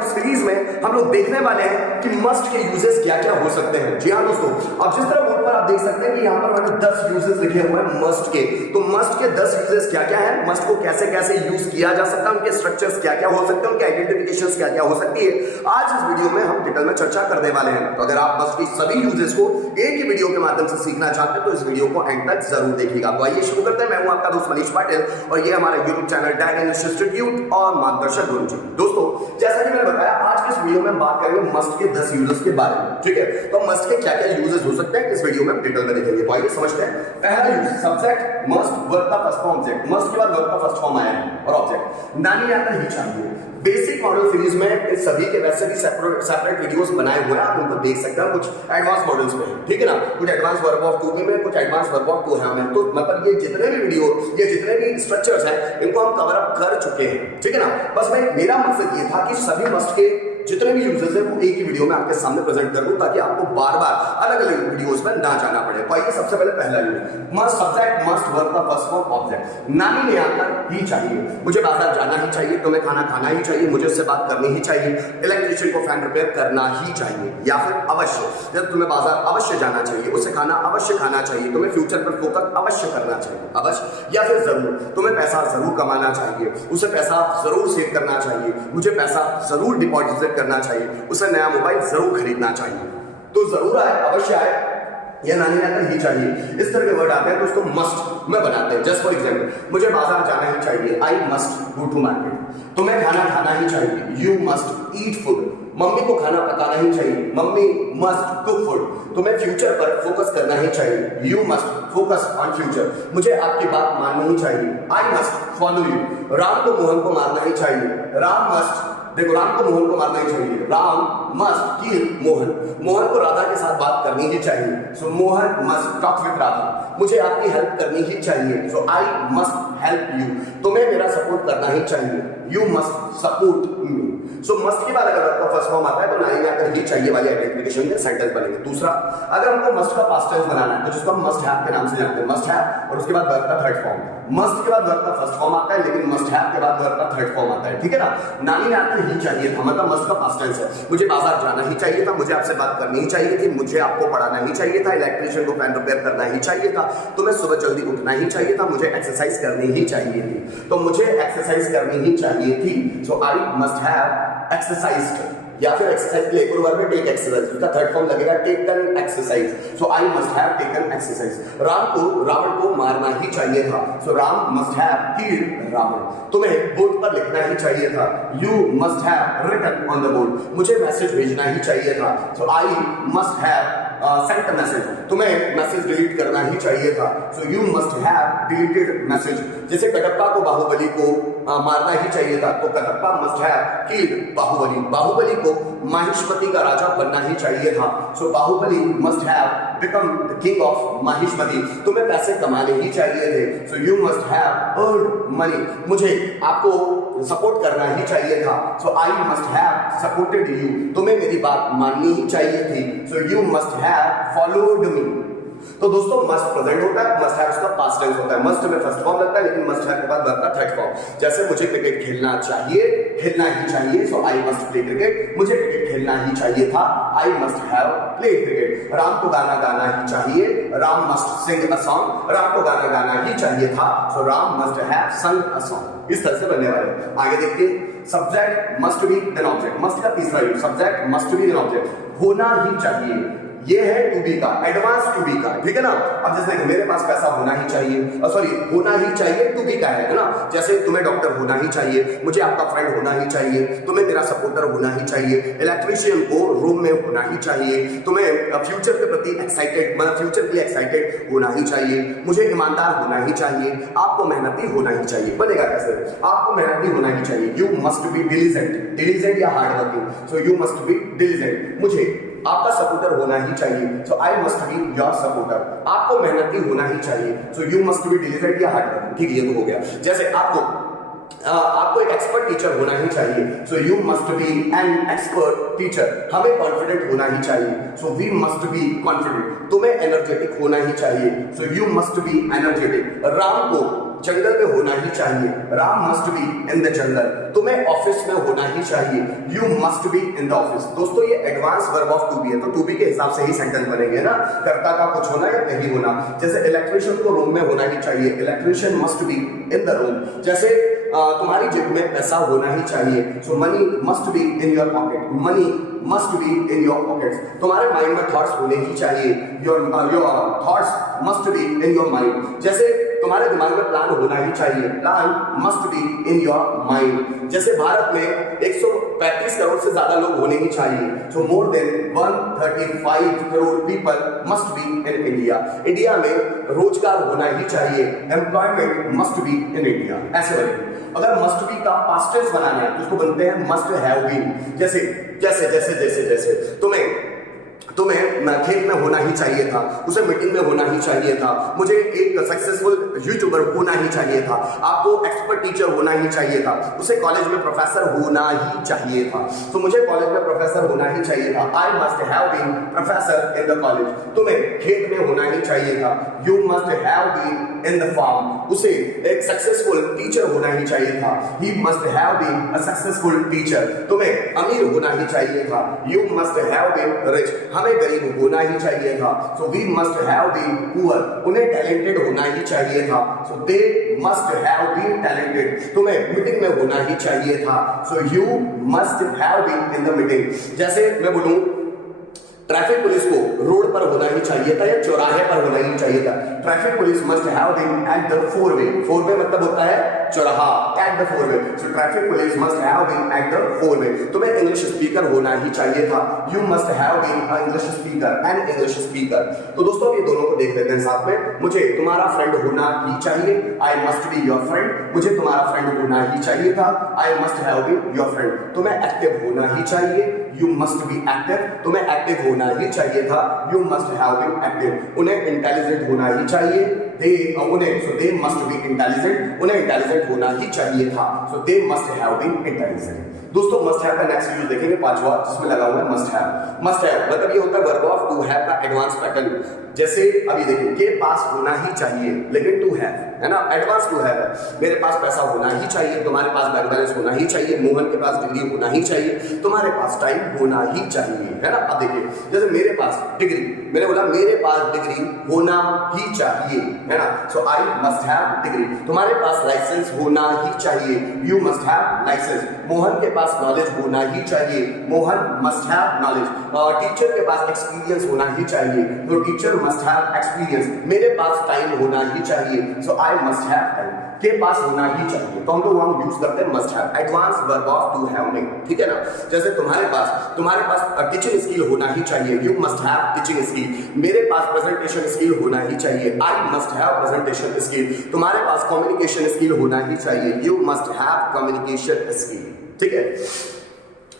इस सीरीज में हम लोग देखने वाले हैं कि मस्ट के यूजेस क्या क्या हो सकते हैं। जी हाँ दोस्तों, अब जिस तरह बोर्ड पर आप देख सकते हैं कि यहाँ पर मैंने 10 यूजेस लिखे हुए हैं मस्ट के। तो मस्ट के 10 यूजेस क्या क्या है, मस्ट को कैसे कैसे यूज किया जा सकता है, उनके स्ट्रक्चर्स क्या क्या हो सकते हैं, उनके आइडेंटिफिकेशंस क्या क्या हो सकती है, आज इस वीडियो में हम डिटेल में चर्चा करने वाले हैं। तो अगर आप मस्ट की सभी यूजेस को एक ही वीडियो के माध्यम से सीखना चाहते हैं तो इस वीडियो को एंड तक जरूर देखिएगा। तो आइए शुरू करते हैं। मैं हूं आपका दोस्त मनीष पाटिल और ये हमारा YouTube channel tag English institute और मार्गदर्शक गुरुजी। दोस्तों, जैसा कि मैंने बताया, आज के इस वीडियो में बात करेंगे मस्ट के 10 यूजेस के बारे में। ठीक है, तो मस्ट के क्या क्या यूजेस हो सकते हैं इस वीडियो में डिटेल में देखेंगे। तो आइए समझते हैं। पहला यूज, सब्जेक्ट मस्ट, वर्ब का फर्स्ट फॉर्म ऑब्जेक्ट। मस्ट के बाद वर्ब का फर्स्ट फॉर्म आया है और ऑब्जेक्ट नानी आता ही चाहिए। बेसिक मॉडल सीरीज में इस सभी के वैसे भी सेपरेट वीडियोस बनाए हुए हैं, आप उनको देख सकते हैं। कुछ एडवांस मॉडल्स में, ठीक है ना, कुछ एडवांस वर्ब ऑफ टू में, कुछ एडवांस वर्ब ऑफ टू है में। तो मतलब ये जितने भी वीडियो, ये जितने भी स्ट्रक्चर्स हैं, इनको हम कवर अप कर चुके हैं। ठीक है ना, बस मेरा मकसद ये था कि सभी मस्ट के जितने भी यूजेस हैं वो एक ही वीडियो में आपके सामने प्रेजेंट कर दूं, ताकि आपको बार बार अलग अलग वीडियोस में ना जाना पड़े। तो आइए सबसे पहले पहला use, must subject must verb का फर्स्ट फॉर्म ऑब्जेक्ट। नानी ने आकर ही चाहिए, मुझे बाजार जाना ही चाहिए, तुम्हें खाना खाना ही चाहिए, मुझे उससे बात करनी ही चाहिए, इलेक्ट्रिशियन को फैन रिपेयर करना ही चाहिए, या फिर अवश्य, जब तुम्हें बाजार अवश्य जाना चाहिए, उसे खाना अवश्य खाना चाहिए, तुम्हें फ्यूचर पर फोकस अवश्य करना चाहिए, अवश्य, या फिर जरूर, तुम्हें पैसा जरूर कमाना चाहिए, उसे पैसा जरूर सेव करना चाहिए, मुझे पैसा जरूर डिपॉजिट करना चाहिए, उसे नया मोबाइल जरूर खरीदना चाहिए। तो जरूर आए, अवश्य आए, या नानी आकर ही चाहिए, इस तरह के वर्ड आते हैं तो उसको मस्ट में बनाते हैं। जस्ट फॉर एग्जांपल, मुझे बाजार जाना ही चाहिए, I must go to market. तुम्हें खाना खाना ही चाहिए, you must eat food. Mummy को खाना पकाना ही चाहिए, मम्मी मस्ट कुक फूड। तुम्हें फ्यूचर पर फोकस करना ही चाहिए, you must focus on future. मुझे आपकी बात माननी ही चाहिए, I must follow you. Ram को मोहन को मारना ही चाहिए, राम मस्ट, देखो राम को मोहन को मारना ही चाहिए, राम मस्ट किल मोहन। मोहन को राधा के साथ बात करनी ही चाहिए, so Mohan must talk with Radha. मुझे आपकी हेल्प करनी ही चाहिए, so I must help you. तुम्हें मेरा सपोर्ट करना ही चाहिए, you must support me. So must के बाद अगर आपका फर्स्ट फॉर्म आता है तो नानी ने आकर ही चाहिए वाली आइडेंटिफिकेशन में सेंटेंस बनेंगे। दूसरा, अगर हमको मस्ट का पास्ट टेंस बनाना है तो जिसको हम मस्ट हैव के नाम से जानते हैं, मस्ट हैव, और उसके बाद वर्ब का थर्ड फॉर्म। मस्ट के बाद वर्ब का फर्स्ट फॉर्म आता है, लेकिन मस्ट हैव के बाद वर्ब का थर्ड फॉर्म आता है। ठीक है ना, नानी ने आकर ही चाहिए था, मतलब मस्ट का पास्ट टेंस है। मुझे बाजार जाना ही चाहिए था, मुझे आपसे बात करनी ही चाहिए थी, मुझे आपको पढ़ाना ही चाहिए था, इलेक्ट्रिशियन को फैन रिपेयर करना ही चाहिए था, तुम्हें सुबह जल्दी उठना ही चाहिए था, मुझे एक्सरसाइज करनी ही चाहिए थी। तो मुझे एक्सरसाइज करनी ही चाहिए थी, so I must have exercised. या फिर एक्सरसाइज के लिए एक और वर्ब है टेक एक्सरसाइज, उसका थर्ड फॉर्म लगेगा taken exercise, so I must have taken exercise. Ram को रावण को मारना ही चाहिए था, so Ram must have killed Ravan. तुम्हें बोर्ड पर लिखना ही चाहिए था, you must have written on the board. मुझे मैसेज भेजना ही चाहिए था, so I must have sent a message. तुम्हें मैसेज डिलीट करना ही चाहिए था, so you must have deleted message. जैसे कटप्पा को बाहुबली को मारना ही चाहिए था, तो Kattappa must have killed Baahubali. Baahubali को माहिष्मति का राजा बनना ही चाहिए था, so Baahubali must have become the king of Mahishmati. तुम्हें पैसे कमाने ही चाहिए थे, so you must have earned money. मुझे आपको सपोर्ट करना ही चाहिए था, so I must have supported you. तुम्हें मेरी बात माननी ही चाहिए थी, so you must have followed me. तो दोस्तों, मस्ट प्रेजेंट होता है, मस्ट हैव उसका पास्ट टेंस होता है। मस्ट में फर्स्ट फॉर्म लगता है, लेकिन मस्ट हैव के बाद वर्ब का थर्ड फॉर्म। जैसे मुझे क्रिकेट खेलना चाहिए, खेलना ही चाहिए, so I must play cricket. मुझे क्रिकेट खेलना ही चाहिए था, I must have played cricket. Ram को गाना गाना ही चाहिए, Ram must sing a song. Ram को गाना गाना ही चाहिए था, सो राम मस्ट हैव संग अ सॉन्ग। इस तरह से बनने वाले। आगे देखिए, subject must be then object. Must का तीसरा use, subject must be then object. होना ही चाहिए, ये है टू बी का, एडवांस टू बी का। ठीक है ना, अब जैसे मेरे पास पैसा होना ही चाहिए, सॉरी होना ही चाहिए टू बी का है ना। जैसे तुम्हें डॉक्टर होना ही चाहिए, मुझे आपका फ्रेंड होना ही चाहिए, तुम्हें मेरा सपोर्टर होना ही चाहिए, इलेक्ट्रिशियन को रूम में होना ही चाहिए, तुम्हें फ्यूचर के प्रति एक्साइटेड, मतलब फ्यूचर के लिए एक्साइटेड होना ही चाहिए, मुझे ईमानदार होना ही चाहिए, आपको मेहनती होना ही चाहिए। बनेगा कैसे, आपको मेहनती होना ही चाहिए, you must be diligent, diligent या hard working, so you must be diligent. मुझे आपका सपोर्टर होना ही चाहिए, so I must be your supporter. आपको मेहनती होना ही चाहिए, so you must be diligent या हार्ड वर्किंग। ठीक है, ये तो हो गया। जैसे आपको एक एक्सपर्ट टीचर होना ही चाहिए, so you must be an expert teacher. हमें कॉन्फिडेंट होना ही चाहिए, so we must be confident. तुम्हें एनर्जेटिक होना ही चाहिए, so you must be energetic. Ram को जंगल में होना ही चाहिए। Ram must be in the jungle, तुम्हें ऑफिस में होना ही चाहिए। You must be in the office. दोस्तों ये advance verb of to be है, तो टू बी के हिसाब से ही सेंटेंस बनेंगे ना, कर्ता का कुछ होना या नहीं होना। जैसे इलेक्ट्रिशियन को रूम में होना ही चाहिए, electrician must be in the room. जैसे तुम्हारी जेब में पैसा होना ही चाहिए, so money must be in your pocket, money must be in your pockets. तुम्हारे माइंड में थॉट्स होने ही चाहिए, your thoughts must be in your mind. जैसे तुम्हारे दिमाग में प्लान होना ही चाहिए, plan must be in your mind. जैसे भारत में 135 करोड़ से ज्यादा लोग होने ही चाहिए, so more than 135 crore people must be in India. India में रोजगार होना ही चाहिए, employment must be in India. ऐसे बनेगा। अगर मस्ट बी का पास्ट टेंस बनाना है तो उसको बनते हैं मस्ट हैव बीन। जैसे जैसे जैसे जैसे जैसे तुम्हें खेत में होना ही चाहिए था, उसे मीटिंग में होना ही चाहिए था, मुझे एक सक्सेसफुल यूट्यूबर होना ही चाहिए था, आपको एक्सपर्ट टीचर होना ही चाहिए था, उसे कॉलेज में प्रोफेसर होना ही चाहिए था। तो मुझे कॉलेज में प्रोफेसर होना ही चाहिए था, I must have been professor in the college. तुम्हें खेत में होना ही चाहिए था, you must have been in the farm. उसे एक सक्सेसफुल टीचर होना ही चाहिए था, he must have been a successful teacher. तुम्हें अमीर होना ही चाहिए था, you must have been rich. हमें गरीब होना ही चाहिए था, so we must have been poor. उन्हें टैलेंटेड होना ही चाहिए था, so they must have been talented. तुम्हें मीटिंग में होना ही चाहिए था, so you must have been in the meeting. जैसे मैं बोलूं ट्रैफिक पुलिस को रोड पर होना ही चाहिए था या चौराहे पर होना ही चाहिए था, traffic police must have been at the four way. Four way मतलब होता है चौराहा, at the four way, so traffic police must have been at the four way. तुम्हें इंग्लिश स्पीकर होना ही चाहिए था, you must have been a English speaker, an English speaker. तो दोस्तों ये दोनों को देख लेते हैं साथ में। मुझे तुम्हारा फ्रेंड होना ही चाहिए, I must be your friend. मुझे तुम्हारा फ्रेंड होना ही चाहिए था, I must have been your friend. तुम्हें एक्टिव होना ही चाहिए, यू मस्ट बी एक्टिव। तुम्हें एक्टिव होना ही चाहिए था, you must have been active. उन्हें इंटेलिजेंट होना ही चाहिए, दे मस्ट बी इंटेलिजेंट। उन्हें इंटेलिजेंट होना ही चाहिए था, so they must have been intelligent. दोस्तों मस्ट हैव का नेक्स्ट यूज देखेंगे पांचवा, जिसमें लगा हुआ है मस्ट हैव। मस्ट हैव मतलब ये होता है वर्ब ऑफ टू हैव का एडवांस पैटर्न। जैसे अभी देखिए, के पास होना ही चाहिए लेकिन टू हैव है ना, एडवांस टू हैव है। मेरे पास पैसा होना ही चाहिए, तुम्हारे पास बैंक बैलेंस होना ही चाहिए, मोहन के पास डिग्री होना ही चाहिए, तुम्हारे पास टाइम होना ही चाहिए, है ना। अब देखिए जैसे मेरे पास डिग्री, मैंने बोला मेरे पास डिग्री होना ही चाहिए, है ना, so I must have degree. तुम्हारे पास लाइसेंस होना ही चाहिए, you must have licence. Mohan के पास नॉलेज होना ही चाहिए, Mohan must have knowledge. Teacher के पास एक्सपीरियंस होना ही चाहिए, तो टीचर मस्ट हैव एक्सपीरियंस। मेरे पास टाइम होना ही चाहिए, so I must have time. के पास होना ही चाहिए, तो हम लोग वहां यूज करते हैं must have, advance verb of to have में, ठीक है ना। जैसे तुम्हारे पास टीचिंग स्किल होना ही चाहिए, you must have teaching skill. मेरे पास प्रेजेंटेशन स्किल होना ही चाहिए, I must have presentation skill. तुम्हारे पास कम्युनिकेशन स्किल होना ही चाहिए, you must have communication skill, ठीक है।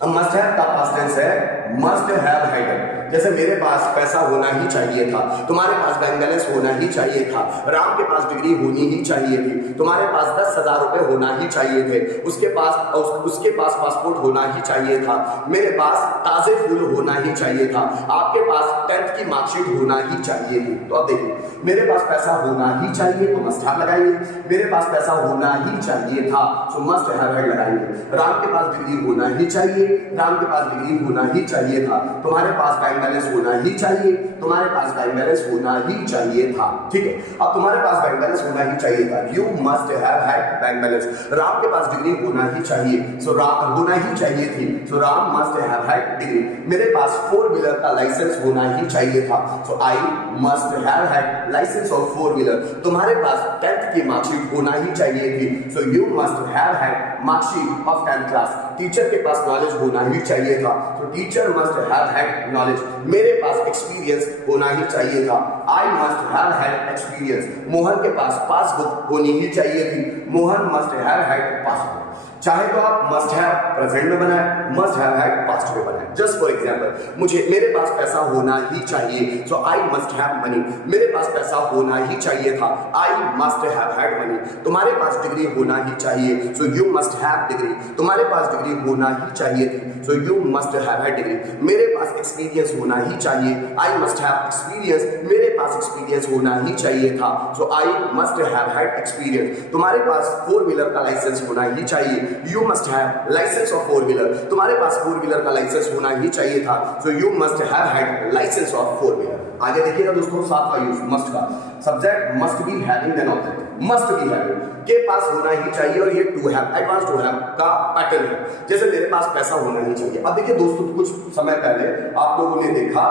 अब मस्ट हैव का पास्ट टेंस है मस्ट हैव हैड। जैसे मेरे पास पैसा होना ही चाहिए था, तुम्हारे पास बैंक बैलेंस होना ही चाहिए था, राम के पास डिग्री होनी ही चाहिए थी, तुम्हारे पास 10,000 रुपए होना ही चाहिए थे, उसके पास पासपोर्ट होना ही चाहिए था, मेरे पास ताजे फूल होना ही चाहिए था, आपके पास 10th की मार्कशीट होना ही चाहिए थी। तो अब देखिए, मेरे पास पैसा होना ही चाहिए तो मस्ट हैव लगाएंगे, मेरे पास पैसा होना ही चाहिए था सो मस्ट हैव हैड लगाएंगे। राम के पास डिग्री होना ही चाहिए, राम के पास डिग्री होना ही चाहिए था, तुम्हारे पास बैंक बैलेंस होना ही चाहिए, तुम्हारे पास बैंक बैलेंस होना ही चाहिए था, ठीक है। अब तुम्हारे पास बैंक बैलेंस होना ही चाहिए था, you must have had bank balance. Ram के पास डिग्री होना ही चाहिए, सो राम होना ही चाहिए थी, so Ram must have had degree. मेरे पास 4 व्हीलर का लाइसेंस होना ही चाहिए था, so I must have had licence of 4 wheeler. तुम्हारे पास 10th की मार्कशीट होना ही चाहिए थी, so you must have had marksheet of 10th class. Teacher के पास नॉलेज होना ही चाहिए था, तो teacher must have had knowledge. मेरे पास एक्सपीरियंस होना ही चाहिए था, I must have had experience. Mohan के पास पासबुक होनी ही चाहिए थी, Mohan must have had passbook. चाहे तो आप मस्ट हैव प्रेजेंट में बनाए, मस्ट हैव हैड पास्ट में बनाए। जस्ट फॉर एग्जांपल, मेरे पास पैसा होना ही चाहिए, so I must have money. मेरे पास पैसा होना ही चाहिए था, I must have had money. तुम्हारे पास डिग्री होना ही चाहिए, so you must have degree. तुम्हारे पास डिग्री होना ही चाहिए थी, so you must have had degree. मेरे पास एक्सपीरियंस होना ही चाहिए, आई मस्ट हैव एक्सपीरियंस। मेरे पास एक्सपीरियंस होना ही चाहिए था, so I must have had experience. तुम्हारे पास 4 व्हीलर का लाइसेंस होना ही चाहिए, you must have license of 4 wheeler. तुम्हारे पास 4 व्हीलर का लाइसेंस होना ही चाहिए था, so you must have had licence of 4 wheeler. आगे देखिएगा दोस्तों, 7वां यूज मस्ट का। Subject must be having then object. Must be having के पास होना ही चाहिए, और ये to have, advance to have का पैटर्न है। जैसे मेरे पास पैसा होना ही चाहिए। अब देखिए दोस्तों, कुछ समय पहले आप लोगों ने देखा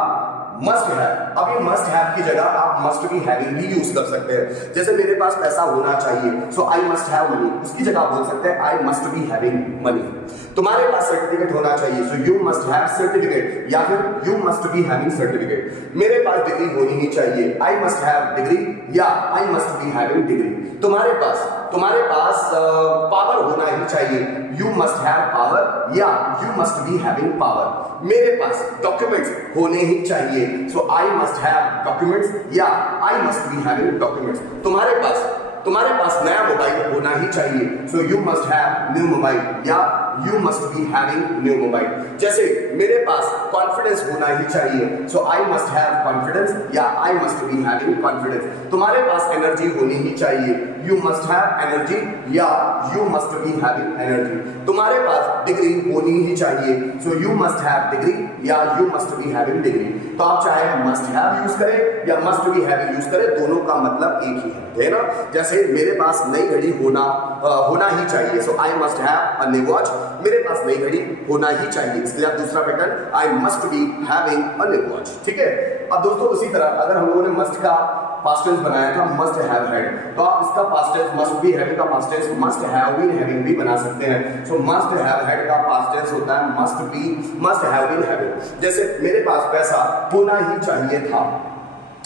मस्ट हैव। अब ये मस्ट हैव की जगह आप मस्ट बी हैविंग भी यूज कर सकते हैं। जैसे मेरे पास पैसा होना चाहिए, so I must have money, उसकी जगह आप बोल सकते हैं I must be having money. तुम्हारे पास सर्टिफिकेट होना चाहिए, so you must have certificate, या फिर you must be having certificate. मेरे पास डिग्री होनी ही चाहिए, आई मस्ट हैव डिग्री, या I must be having degree. तुम्हारे पास पावर होना ही चाहिए, यू मस्ट हैव पावर, या you must be having power. मेरे पास डॉक्यूमेंट्स होने ही चाहिए, so I must have documents, या I must be having documents. तुम्हारे पास नया मोबाइल होना ही चाहिए, so you must have new mobile, या you must be having new mobile. जैसे मेरे पास कॉन्फिडेंस होना ही चाहिए, so I must have confidence, या I must be having confidence. तुम्हारे पास एनर्जी होनी ही चाहिए, यू मस्ट हैव एनर्जी, या you must be having energy. तुम्हारे पास डिग्री होनी ही चाहिए, so you must have degree, या you must be having degree. तो आप चाहे मस्ट हैव यूज करें या मस्ट बी हैविंग यूज करें, दोनों का मतलब एक ही है ना। जैसे मेरे पास नई घड़ी होना ही चाहिए, so I must have a new watch. मेरे पास नई घड़ी होना ही चाहिए, इसलिए आप दूसरा pattern I must be having a new watch. ठीक है। अब दोस्तों उसी तरह अगर हम लोगों ने मस्ट का पास्ट टेंस बनाया था मस्ट हैव हैड, तो आप इसका past tense must be having का past tense must have been having भी बना सकते हैं। सो मस्ट हैव हैड का पास्ट टेंस होता है मस्ट हैव बीन हैविंग। जैसे मेरे पास पैसा होना ही चाहिए था,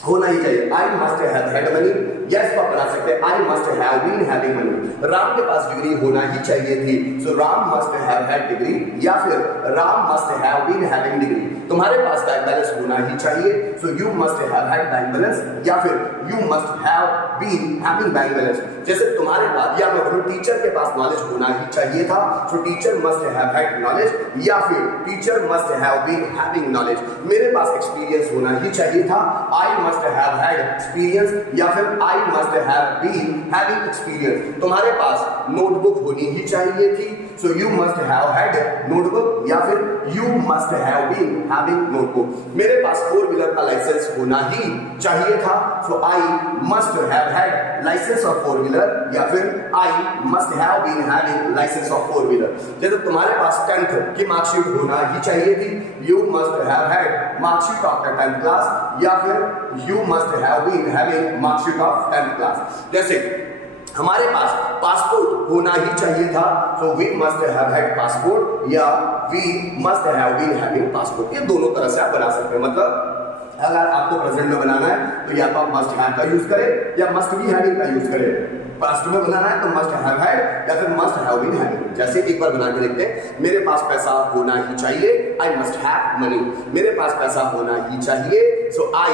होना ही चाहिए, I must have had money, yes आप बना सकते हैं I must have been having money. Ram के पास डिग्री होना ही चाहिए थी, so Ram must have had degree, या फिर Ram must have been having degree. तुम्हारे पास बैंक बैलेंस होना ही चाहिए, so you must have had bank balance, या फिर you must have been having bank balance. जैसे तुम्हारे पास, या मैं बोलूं टीचर के पास नॉलेज होना ही चाहिए था, so teacher must have had knowledge, या फिर teacher must have been having knowledge. मेरे पास एक्सपीरियंस होना ही चाहिए था, I must have had experience, या फिर I must have been having experience. तुम्हारे पास नोटबुक होनी ही चाहिए थी, so you must have had notebook, या फिर you must have been having notebook. मेरे पास 4 व्हीलर का लाइसेंस होना ही चाहिए था, so I must have had licence of 4 wheeler, या फिर I must have been having license of 4 wheeler. जैसे तुम्हारे पास 10th की मार्कशीट होना ही चाहिए थी, you must have had marksheet of the 10th class, या फिर you must have been having marksheet of 10th class. जैसे हमारे पास पासपोर्ट होना ही चाहिए था, so we must have had passport, या we must have been having passport. ये दोनों तरह से आप बना सकते हैं। मतलब अगर आपको प्रेजेंट में बनाना है तो या तो आप मस्ट हैव का यूज करें या मस्ट बी हैविंग का यूज करें। पास्ट में बनाना है तो मस्ट हैव हैड या फिर मस्ट हैव बीन हैविंग। जैसे एक बार बना के देखते हैं, मेरे पास पैसा होना ही चाहिए, आई मस्ट हैव मनी। मेरे पास पैसा होना ही चाहिए, so I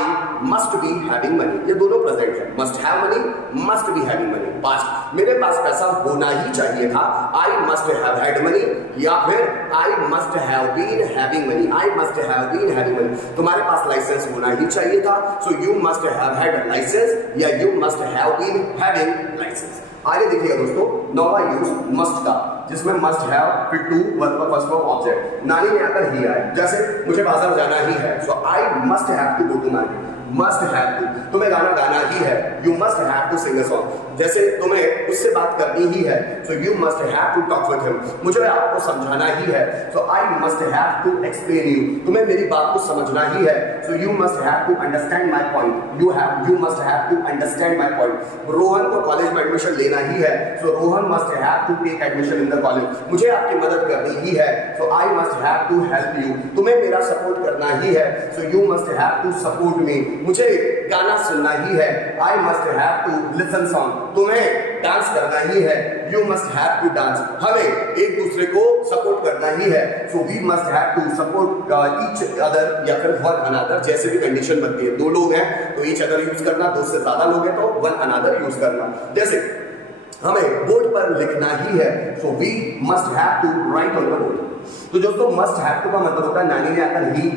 must be having money. ये दोनों प्रेजेंट है, must have money, must be having money. Past, मेरे पास पैसा होना ही चाहिए था, I must have had money, या फिर I must have been having money, I must have been having money. तुम्हारे पास लाइसेंस होना ही चाहिए था, so you must have had license, या you must have been having license. आगे देखिएगा दोस्तों, 9वां यूज मस्ट का, जिसमें मस्ट हैव फिर to verb first form object. नानी ने आकर ही आए, जैसे मुझे बाजार जाना ही है, so I must have to go to market. Must have to, तुम्हें गाना गाना ही है, you must have to sing a song. जैसे तुम्हें उससे बात करनी ही है, so you must have to talk with him. मुझे आपको समझाना ही है, so I must have to explain you. तुम्हें मेरी बात को समझना ही है, so you must have to understand my point. You must have to understand my point. Rohan को कॉलेज में एडमिशन लेना ही है, so Rohan must have to take admission in the college. मुझे आपकी मदद करनी ही है, so I must have to help you. तुम्हें मेरा सपोर्ट करना ही है, so you must have to support me. मुझे गाना सुनना ही है, I must have to listen song. तुम्हें डांस करना ही है, you must have to dance, हमें एक दूसरे को सपोर्ट करना ही है, so we must have to support each other या फिर वन अनदर, जैसे भी कंडीशन बनती है, दो लोग हैं तो ईच अदर यूज करना, दो से ज्यादा लोग हैं तो वन अनदर यूज करना। जैसे हमें बोर्ड पर लिखना ही है, so we must have to write on the board. तो दोस्तों मस्ट हैव टू का मतलब होता है नानी ने आकर ही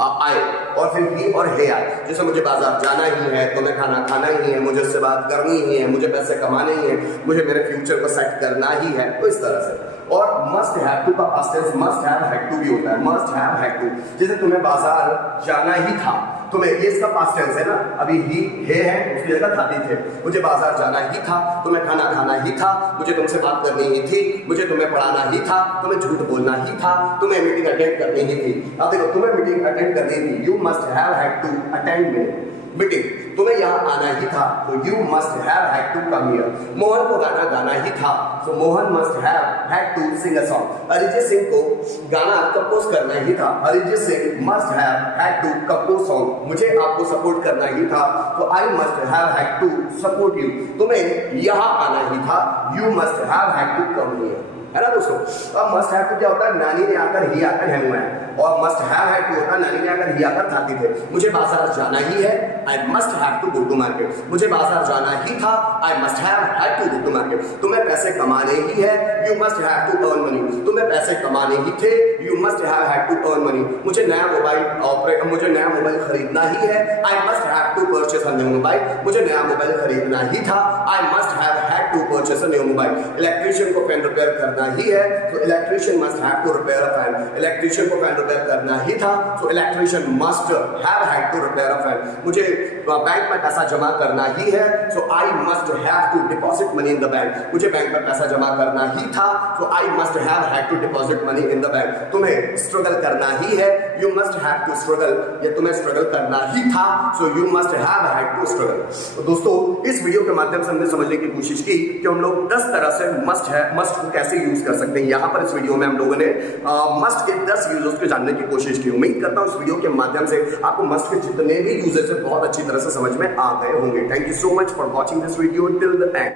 आए और फिर ही और हे आए। जैसे मुझे बाजार जाना ही है, तो मैं खाना ही है, मुझे उससे बात करनी ही है, मुझे पैसे कमाने ही है, मुझे मेरे फ्यूचर को सेट करना ही है, तो इस तरह से। और मस्ट हैव टू का past tense must have had to भी होता है, मस्ट हैव हैड टू। जैसे तुम्हें बाजार जाना ही था, तुम्हें ये इसका पास्ट टेंस है ना, अभी ही हे है उसकी जगह था थे, मुझे बाजार जाना ही था, तुम्हें खाना ही था, मुझे तुमसे बात करनी ही थी, मुझे तुम्हें पढ़ाना ही था, तुम्हें झूठ बोलना ही था, तुम्हें मीटिंग अटेंड करनी ही थी। अब देखो तुम्हें मीटिंग अटेंड करनी थी, you must have had to attend meeting, तुम्हें यहाँ आना ही था, तो you must have had to come here. मोहन को गाना ही था, so Mohan must have had to sing a song. Arijit Singh को गाना कंपोज करना ही था, Arijit Singh must have had to compose song. मुझे आपको सपोर्ट करना ही था, तो I must have had to support you. तुम्हें यहाँ आना ही था, you must have had to come here, है ना दोस्तों। अब मस्ट हैव टू क्या होता है, नानी ने आकर ही आकर है हुआ है, और मस्ट हैव हैड टू होता है नानी ने आकर ही आकर खाती थे। मुझे बाजार जाना ही है, I must have to go to market, मुझे बाजार जाना ही था, I must have had to go to market. तुम्हें पैसे कमाने ही है, you must have to earn money, तुम्हें पैसे कमाने ही थे, you must have had to earn money. मुझे नया मोबाइल खरीदना ही है, I must have to purchase a new mobile, मुझे नया मोबाइल खरीदना ही था, I must have had to purchase a new mobile. Electrician को फैन रिपेयर करना ही है, तो electrician must have to repair a fan, electrician को फैन रिपेयर करना ही था, so electrician must have had to repair a fan. मुझे बैंक में पैसा जमा करना ही है, so I must have to deposit money in the bank, मुझे बैंक में पैसा जमा करना ही था, so I must have had to deposit money in the bank. तुम्हें स्ट्रगल करना ही है, you must have to struggle, या तुम्हें स्ट्रगल करना ही था, so you must have had to struggle. तो दोस्तों इस वीडियो के माध्यम से हमने समझने की कोशिश की कि हम लोग 10 तरह से मस्ट को कैसे यूज कर सकते हैं। यहाँ पर इस वीडियो में हम लोगों ने मस्ट के 10 यूजर्स को जानने की कोशिश की। उम्मीद करता हूँ इस वीडियो के माध्यम से आपको मस्ट के जितने भी यूजर्स है बहुत अच्छी तरह से समझ में आ गए होंगे। Thank you so much for watching this video till the end.